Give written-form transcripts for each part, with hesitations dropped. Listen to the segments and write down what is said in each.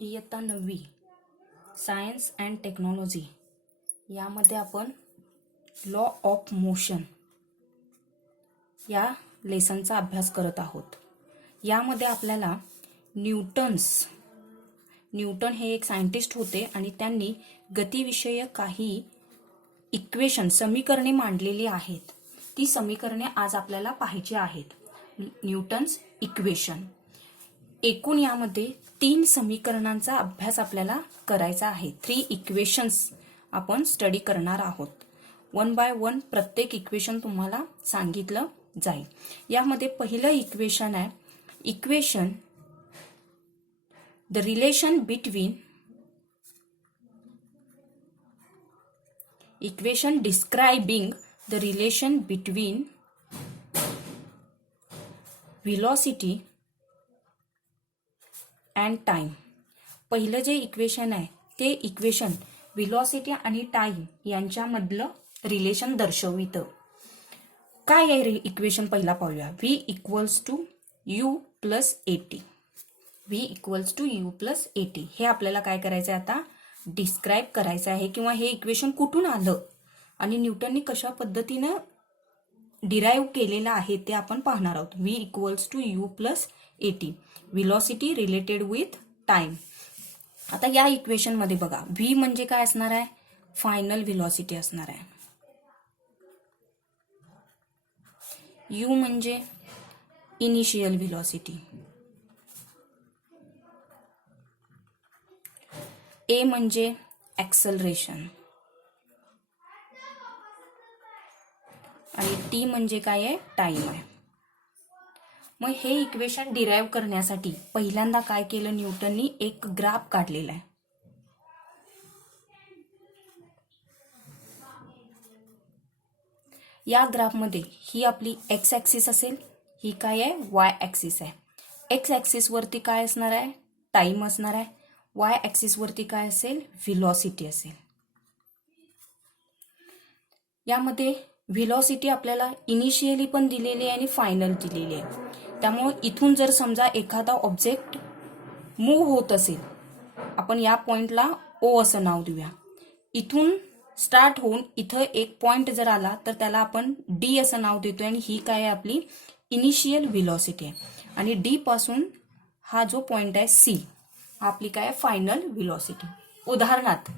इयत्ता 9वी science and technology यामध्ये आपण लॉ ऑफ मोशन या लेसनचा अभ्यास करत आहोत. यामध्ये आपल्याला न्यूटन हे एक सायंटिस्ट होते आणि त्यांनी गतिविषयक काही इक्वेशन समीकरणे मांडलेली आहेत. ती समीकरणे आज आपल्याला पाहायची आहेत. Newton's equation. एकूण यामध्ये 3 समीकरणांचा अभ्यास आपल्याला करायचा आहे. 3 इक्वेशन्स आपण स्टडी करणार आहोत. 1 बाय 1 प्रत्येक इक्वेशन तुम्हाला सांगितलं जाईल. यामध्ये पहिलं इक्वेशन आहे equation the relation between equation describing the relation between velocity and time. पहिलं जे इक्वेशन आहे ते इक्वेशन व्हेलॉसिटी आणि टाइम यांच्यामधलं रिलेशन दर्शवितं. काय आहे इक्वेशन पहिला पाहूया. v equals to u plus AT. v equals to u plus AT हे आपल्याला काय करायचं आहे आता डिस्क्राईब करायचं आहे किंवा हे इक्वेशन कुठून आलं आणि न्यूटनने कशा पद्धतीनं डिराईव्ह केलेलं आहे ते आपण पाहणार आहोत. v equals to u plus AT velocity related with time. आता या इक्वेशन मध्ये बघा v म्हणजे काय असणार आहे फायनल व्हेलॉसिटी असणार आहे. u म्हणजे इनिशियल व्हेलॉसिटी. a म्हणजे ऍक्सलरेशन आणि t म्हणजे काय आहे टाइम आहे. मग हे इक्वेशन डिराईव्ह करण्यासाठी पहिल्यांदा काय केलं न्यूटननी एक ग्राफ काढलेला आहे. या ग्राफमध्ये ही आपली एक्स ऍक्सिस असेल, ही काय आहे वाय ऍक्सिस आहे. एक्स ऍक्सिस वरती काय असणार आहे टाइम असणार आहे. वाय ऍक्सिस वरती काय असेल व्हेलॉसिटी असेल. यामध्ये व्हेलॉसिटी आपल्याला इनिशियली पण दिलेली आहे आणि फायनल दिलेली आहे. त्यामुळे इथून जर समजा एखादा ऑब्जेक्ट मूव्ह होत असेल, आपण या पॉइंटला ओ असं नाव देऊया. इथून स्टार्ट होऊन इथं एक पॉइंट जर आला तर त्याला आपण डी असं नाव देतोय आणि ही काय आहे आपली इनिशियल व्हेलॉसिटी आहे. आणि डी पासून हा जो पॉइंट आहे सी आपली काय फायनल व्हेलॉसिटी. उदाहरणार्थ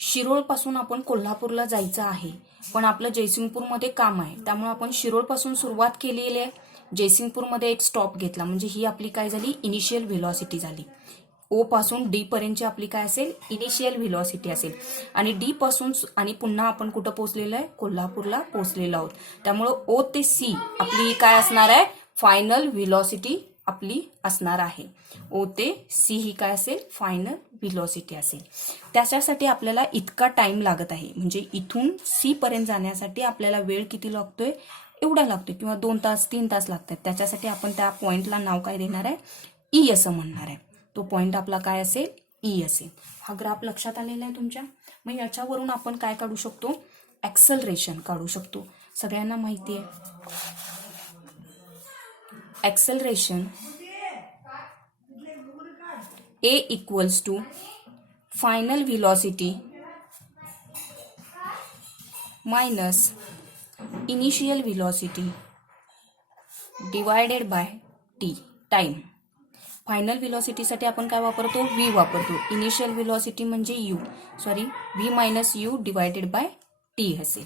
शिरोळ पासून आपण कोल्हापूरला जायचं आहे पण आपलं जयसिंगपूरमध्ये काम आहे, त्यामुळे आपण शिरोळ पासून सुरुवात केलेली आहे. जयसिंगपूरमध्ये एक स्टॉप घेतला म्हणजे ही आपली काय झाली इनिशियल व्हेलॉसिटी झाली. ओ पासून डी पर्यंतची आपली काय असेल इनिशियल व्हेलॉसिटी असेल. आणि डी पासून आणि पुन्हा आपण कुठं पोहोचलेलो आहे कोल्हापूरला पोहोचलेलो आहोत. त्यामुळे ओ ते सी आपली काय असणार आहे फायनल व्हेलॉसिटी आपली असणार आहे. ओ ते सी ही काय असेल फायनल व्हेलॉसिटी असेल. त्याच्यासाठी आपल्याला इतका टाइम लागत आहे म्हणजे इथून सी पर्यंत जाण्यासाठी आपल्याला वेळ किती लागतोय एवढा लागतोय किंवा 2 तास 3 तास लागतात. त्याच्यासाठी आपण त्या पॉइंटला नाव काय देणार आहे ई असं म्हणणार आहे. तो पॉइंट आपला काय असेल ई असेल. हा ग्राफ लक्षात आलेला आहे तुमच्या. मग याच्यावरून आपण काय काढू शकतो ऍक्सलरेशन काढू शकतो. सगळ्यांना माहिती आहे acceleration a equals to final velocity minus initial velocity divided by T time. Final व्हेलॉसिटीसाठी आपण काय वापरतो v वापरतो. इनिशियल व्हेलॉसिटी म्हणजे v minus u divided by T असेल.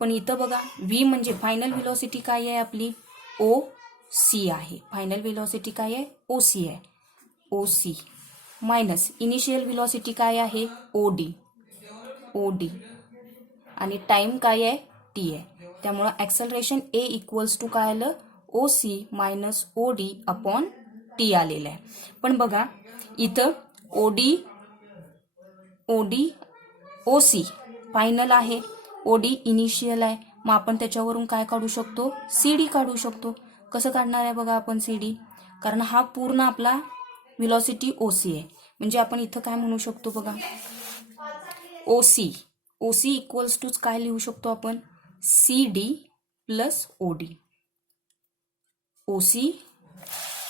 पण इथं बघा v म्हणजे फायनल व्हेलॉसिटी काय आहे आपली ओ सी आहे. फायनल व्हेलॉसिटी काय आहे ओ सी आहे. ओ सी मायनस इनिशियल व्हेलॉसिटी काय आहे ओ डी आणि टाइम काय आहे टी आहे. त्यामुळं ऍक्सलरेशन ए इक्वल्स टू काय आलं O C minus O D upon T आलेलं आहे. पण बघा इथं ओ सी फायनल आहे ओ डी इनिशियल आहे. मग आपण त्याच्यावरून काय काढू शकतो सी डी काढू शकतो. कसं काढणार आहे बघा आपण सी डी. कारण हा पूर्ण आपला व्हेलॉसिटी ओ सी आहे म्हणजे आपण इथं काय म्हणू शकतो बघा ओ सी इक्वल्स टू काय लिहू शकतो आपण C D plus O D. O C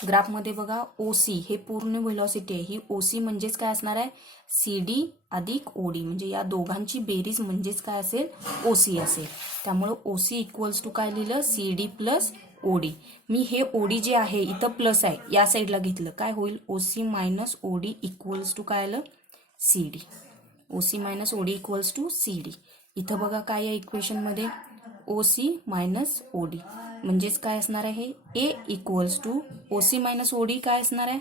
ग्राफमध्ये बघा ओसी हे पूर्ण व्हेलॉसिटी आहे. ही ओसी म्हणजेच काय असणार आहे, सीडी अधिक ओडी, म्हणजे या दोघांची बेरीज म्हणजेच काय असेल, ओसी असेल. त्यामुळे ओसी इक्वल्स टू काय लिहिलं, सीडी प्लस ओडी. मी हे ओडी जे आहे इथं प्लस आहे या साईडला घेतलं, काय होईल, OC minus OD equals to काय आलं, CD. OC minus OD equals to CD. इथं बघा काय आहे इक्वेशनमध्ये, ओसी मायनस ओडी म्हणजेच काय असणार आहे, A equals to OC minus OD काय असणार आहे,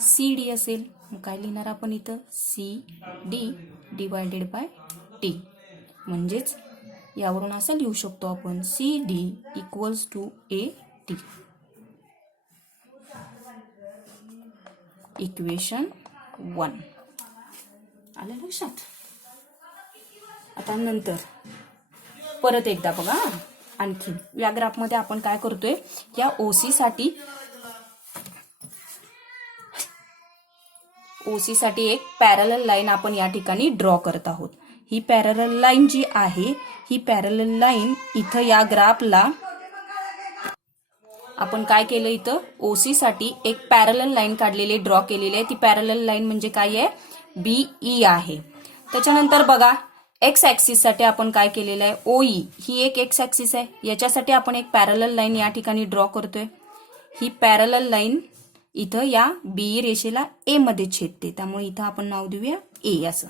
सी डी असेल. मग काय लिहिणार आपण इथं, C D divided by T. म्हणजेच यावरून असं लिहू शकतो आपण, C D equals to A T. Equation 1 आलं लक्षात. आता नंतर परत एकदा बघा, आणखी या ग्राफमध्ये आपण काय करतोय, या ओसी साठी एक पॅरलल लाईन आपण या ठिकाणी ड्रॉ करत आहोत. ही पॅरलल लाईन जी आहे, ही पॅरलल लाईन इथं या ग्राफला आपण काय केलं, इथं ओसी साठी एक पॅरलल लाईन काढलेली ड्रॉ केलेली आहे. ती पॅरलल लाईन म्हणजे काय आहे, बीई आहे. त्याच्यानंतर बघा एक्स ऍक्सिस साठी आपण काय केलेलं आहे, ओई ही एक एक्स ऍक्सिस आहे, याच्यासाठी आपण एक पॅरलल लाईन या ठिकाणी ड्रॉ करतोय. ही पॅरलल लाईन इथं या बीई रेषेला ए मध्ये छेदते, त्यामुळे इथं आपण नाव देऊया ए असं.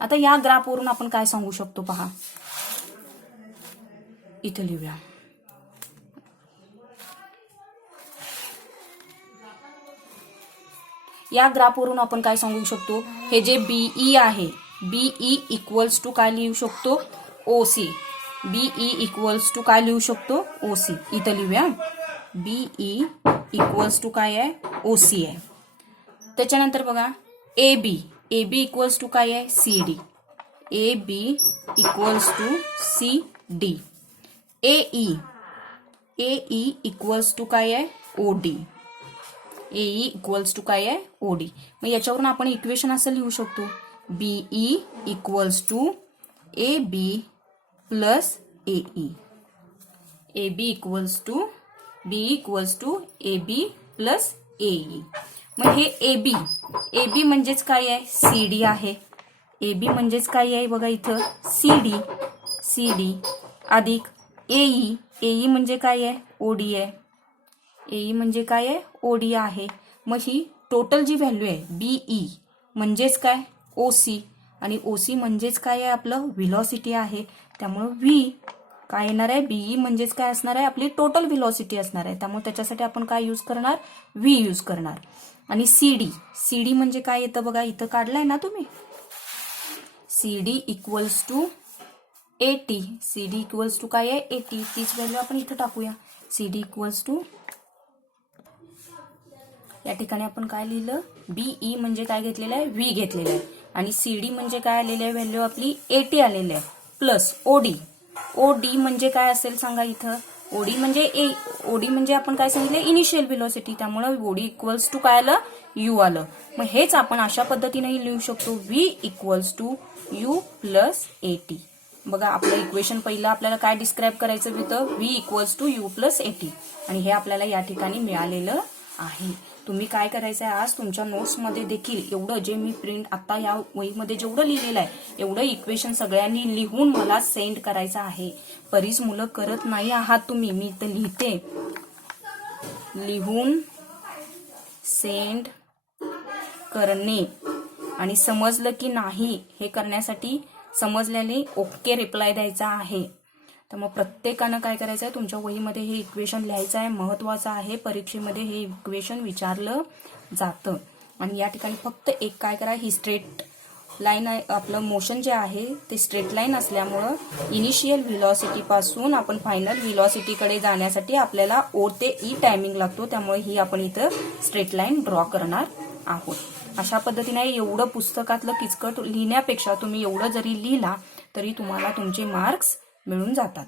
आता या ग्राफवरून आपण काय सांगू शकतो पहा, इथं लिहूया, या ग्राफवरून आपण काय सांगू शकतो, हे जे बीई आहे, बीई इक्वल्स टू काय लिहू शकतो, ओसी. बीई इक्वल्स टू काय लिहू शकतो, ओसी. इथं लिहूया, बीई इक्वल्स टू काय आहे, ओसी आहे. त्याच्यानंतर बघा A B, A B equals to काय आहे, C D. A B equals to C D. AE, AE equals to काय आहे, ओडी. एई इक्वल्स टू काय आहे, ओडी. मग याच्यावरून आपण इक्वेशन असं लिहू शकतो, BE equals to A B plus AE. A B equals to BE equals to A B plus AE. मग हे ए बी म्हणजेच काय आहे, सी डी आहे. ए बी म्हणजेच काय आहे बघा इथं, सी डी अधिक एई, एई म्हणजे काय आहे, ओडी आहे. एई म्हणजे काय आहे, ओडी आहे. मग ही टोटल जी व्हॅल्यू आहे बीई म्हणजेच काय, ओसी, आणि ओसी म्हणजेच काय आहे, आपलं व्हेलॉसिटी आहे. त्यामुळे व्ही काय येणार आहे, बीई म्हणजेच काय असणार आहे, आपली टोटल व्हेलॉसिटी असणार आहे. त्यामुळे त्याच्यासाठी आपण काय यूज करणार, व्ही यूज करणार. आणि सीडी म्हणजे काय येतं बघा, इथं काढलाय ना तुम्ही, CD equals to AT. CD equals to काय आहे, एटी. तीच व्हॅल्यू आपण इथं टाकूया, सीडी इक्वल्स टू, या ठिकाणी आपण काय लिहिलं, बीई म्हणजे काय घेतलेलं आहे, व्ही घेतलेलं आहे. आणि सीडी म्हणजे काय आलेलं आहे, व्हॅल्यू आपली 80 आलेली आहे, प्लस ओडी. ओडी म्हणजे काय असेल सांगा इथं, ओडी म्हणजे आपण काय सांगितलं, इनिशियल व्हेलॉसिटी. त्यामुळे ओडी इक्वल्स टू काय आलं, यू आलं. मग हेच आपण अशा पद्धतीने लिहू शकतो, V equals to U plus AT. बघा आपलं इक्वेशन पहिलं आपल्याला काय डिस्क्राईब करायचं होतं, V equals to U plus AT. आणि हे आपल्याला या ठिकाणी मिळालेलं आहे. तुम्ही काय करायचं आहे, आज तुमच्या नोट्समध्ये देखील एवढं जे मी प्रिंट आता या वहीमध्ये जेवढं लिहिलेलं आहे एवढं इक्वेशन सगळ्यांनी लिहून मला सेंड करायचं आहे. बरीच मुलं करत नाही आहात तुम्ही, मी इथं लिहिते, लिहून सेंड करणे. आणि समजलं की नाही हे करण्यासाठी समजल्याने ओके रिप्लाय द्यायचा आहे. तर मग प्रत्येकानं काय करायचं आहे, तुमच्या वहीमध्ये हे इक्वेशन लिहायचं आहे, महत्वाचं आहे. परीक्षेमध्ये हे इक्वेशन विचारलं जातं. आणि या ठिकाणी फक्त एक काय करा, ही स्ट्रेट लाईन आहे, आपलं मोशन जे आहे ते स्ट्रेट लाईन असल्यामुळं इनिशियल व्हेलॉसिटी पासून आपण फायनल व्हेलॉसिटीकडे जाण्यासाठी आपल्याला ओ ते ई टायमिंग लागतो. त्यामुळे ही आपण इथं स्ट्रेट लाईन ड्रॉ करणार आहोत. अशा पद्धतीने एवढं पुस्तकातलं किचकट लिहिण्यापेक्षा तुम्ही एवढं जरी लिहिला तरी तुम्हाला तुमचे मार्क्स मिळून जातात.